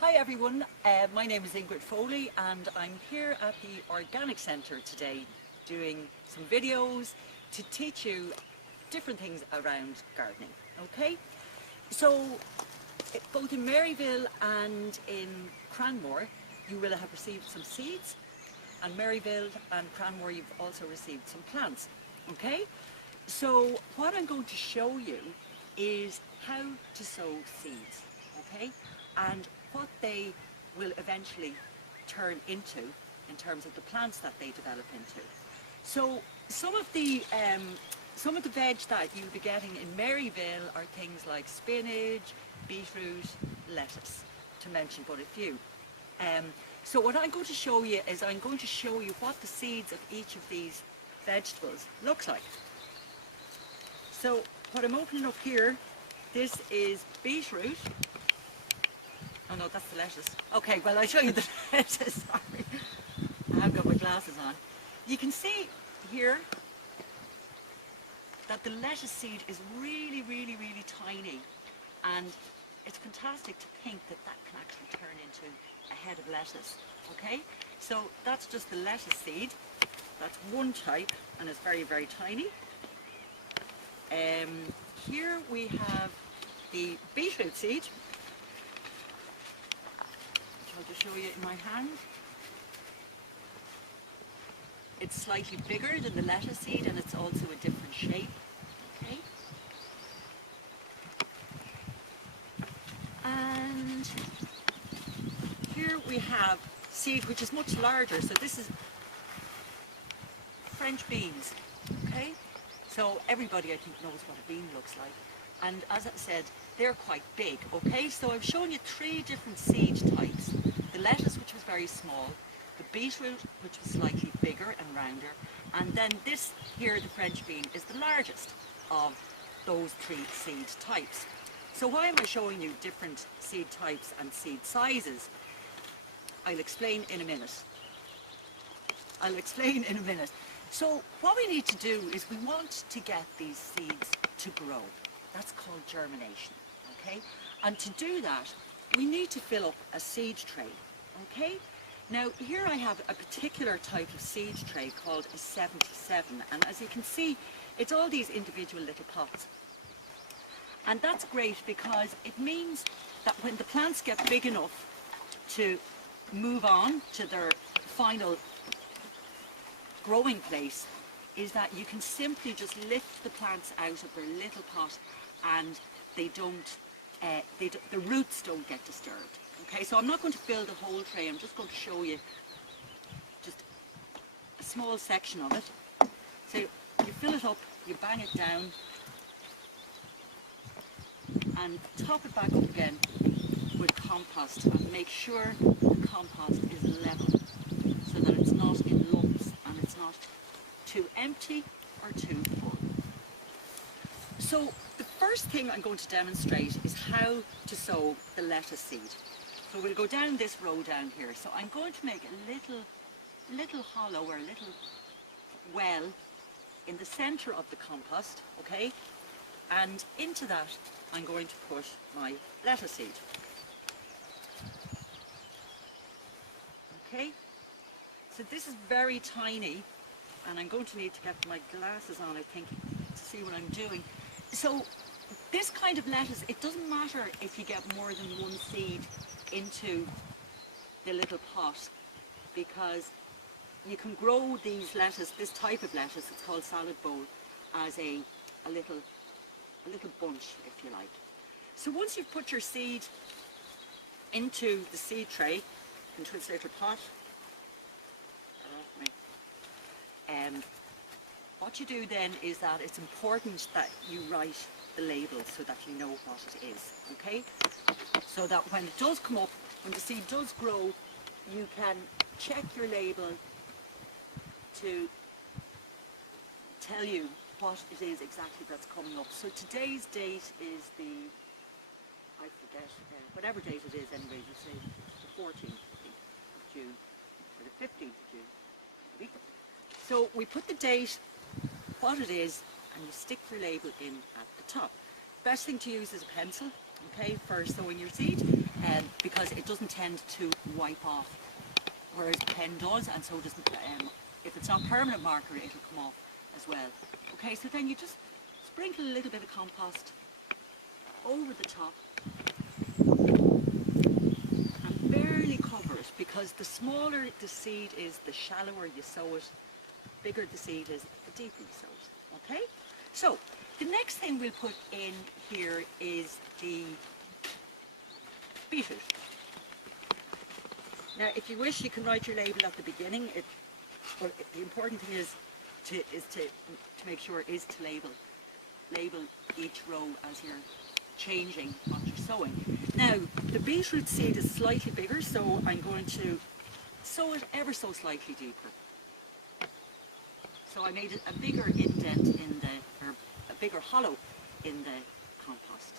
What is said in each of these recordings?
Hi everyone, my name is Ingrid Foley and I'm here at the Organic Centre today doing some videos to teach you different things around gardening, okay? So both in Maryville and in Cranmore you will have received some seeds, and Maryville and Cranmore you've also received some plants, okay? So what I'm going to show you is how to sow seeds, okay? And what they will eventually turn into in terms of the plants that they develop into. So some of the veg that you'll be getting in Maryville are things like spinach, beetroot, lettuce, to mention but a few. So what I'm going to show you is I'm going to show you what the seeds of each of these vegetables looks like. So what I'm opening up here, this is beetroot. Oh no, that's the lettuce. Okay, well I'll show you the lettuce, sorry. I haven't got my glasses on. You can see here that the lettuce seed is really tiny, and it's fantastic to think that that can actually turn into a head of lettuce, okay? So that's just the lettuce seed. That's one type and it's very tiny. Here we have the beetroot seed. I'll just show you in my hand. It's slightly bigger than the lettuce seed and it's also a different shape. Okay. And here we have seed which is much larger. So this is French beans. Okay. So everybody I think knows what a bean looks like. And as I said, they're quite big, okay? So I've shown you three different seed types. The lettuce, which was very small, the beetroot, which was slightly bigger and rounder, and then this here, the French bean, is the largest of those three seed types. So why am I showing you different seed types and seed sizes? I'll explain in a minute. So what we need to do is we want to get these seeds to grow. That's called germination, okay? And to do that, we need to fill up a seed tray, okay? Now, here I have a particular type of seed tray called a 77, and as you can see, it's all these individual little pots. And that's great because it means that when the plants get big enough to move on to their final growing place, is that you can simply just lift the plants out of their little pot and they don't, the roots don't get disturbed. Okay, so I'm not going to fill the whole tray, I'm just going to show you just a small section of it. So you fill it up, you bang it down and top it back up again with compost and make sure the compost is level so that it's not in lumps and it's not too empty or too full. So the first thing I'm going to demonstrate is how to sow the lettuce seed. So we'll go down this row down here. So I'm going to make a little hollow or a little well in the center of the compost, okay? And into that I'm going to put my lettuce seed. Okay? So this is very tiny, and I'm going to need to get my glasses on, I think, to see what I'm doing. So this kind of lettuce, it doesn't matter if you get more than one seed into the little pot, because you can grow these lettuce, this type of lettuce, it's called salad bowl, as a little bunch, if you like. So once you've put your seed into the seed tray, into its little pot, what you do then is that it's important that you write the label so that you know what it is, okay? So that when it does come up, when the seed does grow, you can check your label to tell you what it is exactly that's coming up. So today's date is the, I forget, whatever date it is anyway, you say the 14th of June or the 15th of June, maybe. So we put the date, what it is, and you stick your label in at the top. Best thing to use is a pencil, okay, for sowing your seed. because it doesn't tend to wipe off, whereas pen does, and so doesn't. If it's not permanent marker, it'll come off as well. Okay, so then you just sprinkle a little bit of compost over the top and barely cover it, because the smaller the seed is, the shallower you sow it. Bigger the seed is, the deeper you sow it. Okay, so the next thing we'll put in here is the beetroot. Now, if you wish, you can write your label at the beginning. But the important thing is to make sure is to label each row as you're changing what you're sowing. Now, the beetroot seed is slightly bigger, so I'm going to sow it ever so slightly deeper. So I made a bigger indent in or a bigger hollow in the compost.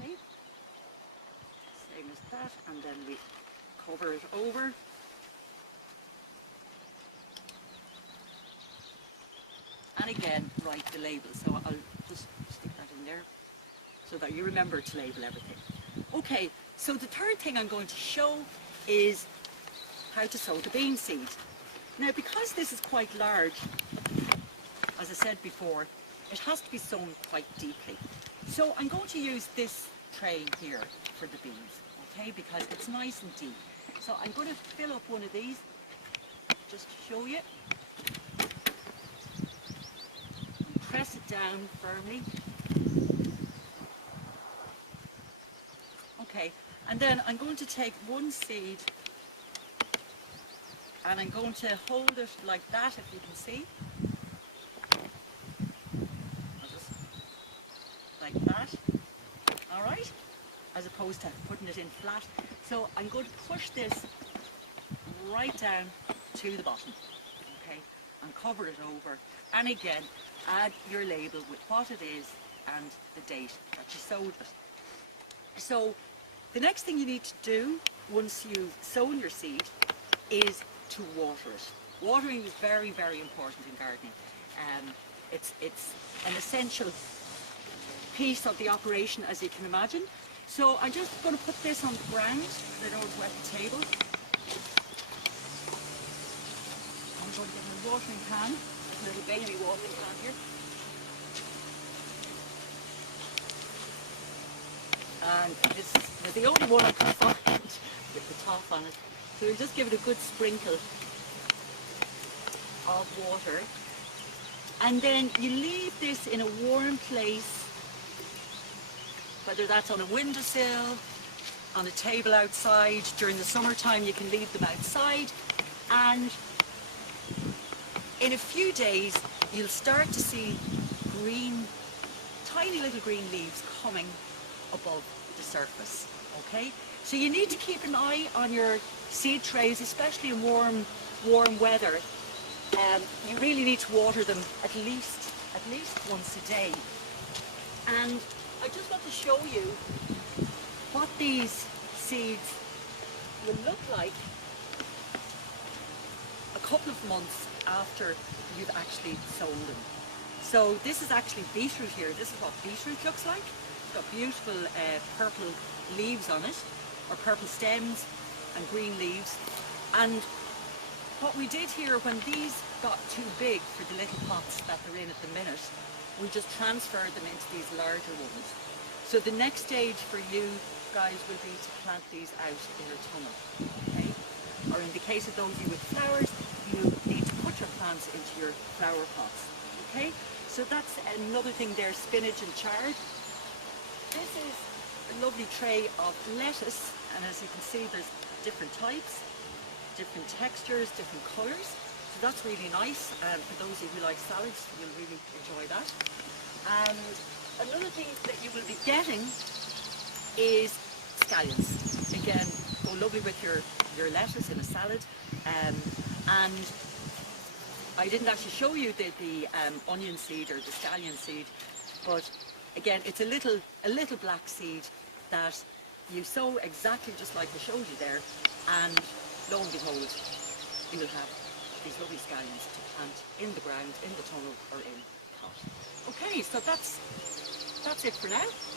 Okay, same as that, and then we cover it over. And again, write the label. So I'll just stick that in there so that you remember to label everything. Okay, so the third thing I'm going to show is how to sow the bean seed. Now, because this is quite large, as I said before, it has to be sown quite deeply. So I'm going to use this tray here for the beans, okay, because it's nice and deep. So I'm going to fill up one of these just to show you. Press it down firmly. Okay, and then I'm going to take one seed and I'm going to hold it like that, if you can see. I'll just like that, all right, as opposed to putting it in flat. So I'm going to push this right down to the bottom, okay, and cover it over. And again, add your label with what it is and the date that you sowed it. So the next thing you need to do once you've sown your seed is to water it. Watering is very, very important in gardening. It's an essential piece of the operation, as you can imagine. So I'm just going to put this on the ground so I don't wet the table. I'm going to get my watering can, a little baby watering can here. And this is the only one I can find with the top on it. So we'll just give it a good sprinkle of water. And then you leave this in a warm place, whether that's on a windowsill, on a table outside. During the summertime you can leave them outside, and in a few days you'll start to see green, tiny little green leaves coming above the surface, okay? So you need to keep an eye on your seed trays, especially in warm weather. You really need to water them at least once a day. And I just want to show you what these seeds will look like a couple of months after you've actually sown them. So this is actually beetroot here. This is what beetroot looks like. It's got beautiful purple leaves on it, or purple stems and green leaves. And what we did here, when these got too big for the little pots that they're in at the minute, we just transferred them into these larger ones. So the next stage for you guys will be to plant these out in your tunnel, okay? Or in the case of those of you with flowers, you need to put your plants into your flower pots, okay? So that's another thing there, spinach and chard. This is a lovely tray of lettuce, and as you can see, there's different types, different textures, different colours. So that's really nice, and for those of you who like salads, you'll really enjoy that. And another thing that you will be getting is scallions. Again, go lovely with your lettuce in a salad. And I didn't actually show you the onion seed or the scallion seed, but again, it's a little black seed that you sow exactly just like I showed you there, and lo and behold, you will have these lovely scallions to plant in the ground, in the tunnel, or in the pot. Okay, so that's that's it for now.